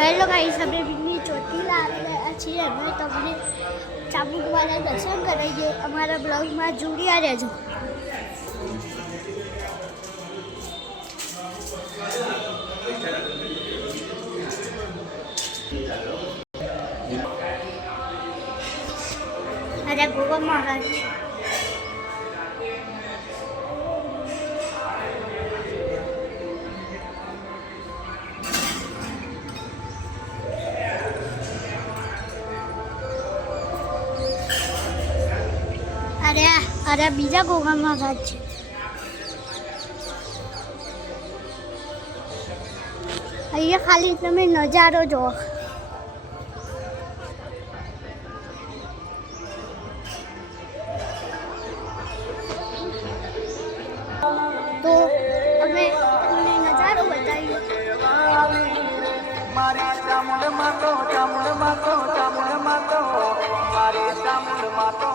Hello guys, અમે બીની ચોટીલા આવેલા છીએ અમે તમને ચામુંડમાના દર્શન કરાવીએ. અમારા બ્લોગમાં જોડ્યા રહેજો. અરે ગોવા મહારાજ અરે બીજા ગોવા મહારાજ છે. અહીંયા ખાલી તમે નજારો જુઓ. તો અમે તમને નજારો બતાવીએ. મારી ચામુંડ માતો ચામુંડ માતો ચામુંડ માતો મારી ચામુંડ માતો